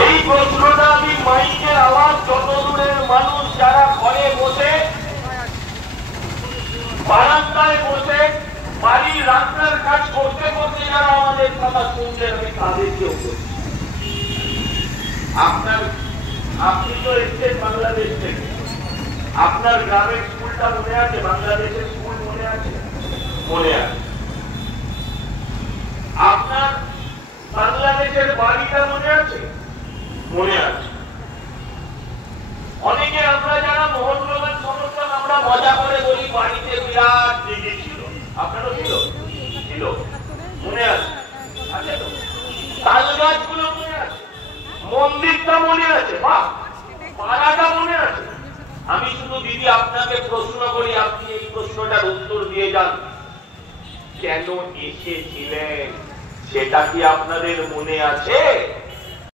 এই প্রশ্নটা আমি মাইকের আওয়াজ যত দূরের মানুষ যারা ঘরে বসে, বারান্দায় বসে, বাড়ির রান্নার কাজ করতে করতে যারা আমাদের কথা শুনছেন, আমি তাদেরকেও বলছি, আপনি তো এসছেন বাংলাদেশ থেকে, আপনার গ্রামের স্কুলটা মনে আছে? বাংলাদেশের স্কুল মনে আছে? মনে আছে। আপনার বাংলাদেশের বাড়িটা মনে আছে? মনে আছে। অনেকে আমরা যারা মোহনবাগান সমর্থক, আমরা মজা করে বলি বাড়িতে বিরাট দিদি ছিল। আপনারও ছিল? ছিল, মনে আছে? আছে তো? তাল গাছগুলো মনে আছে? মন্দিরটা মনে আছে? বাহ, পাড়াটা মনে আছে? আমি শুধু দিদি আপনাকে প্রশ্ন করি, আপনি এই প্রশ্নটার উত্তর দিয়ে যান। কেন এসেছিলেন সেটা কি আপনাদের মনে আছে?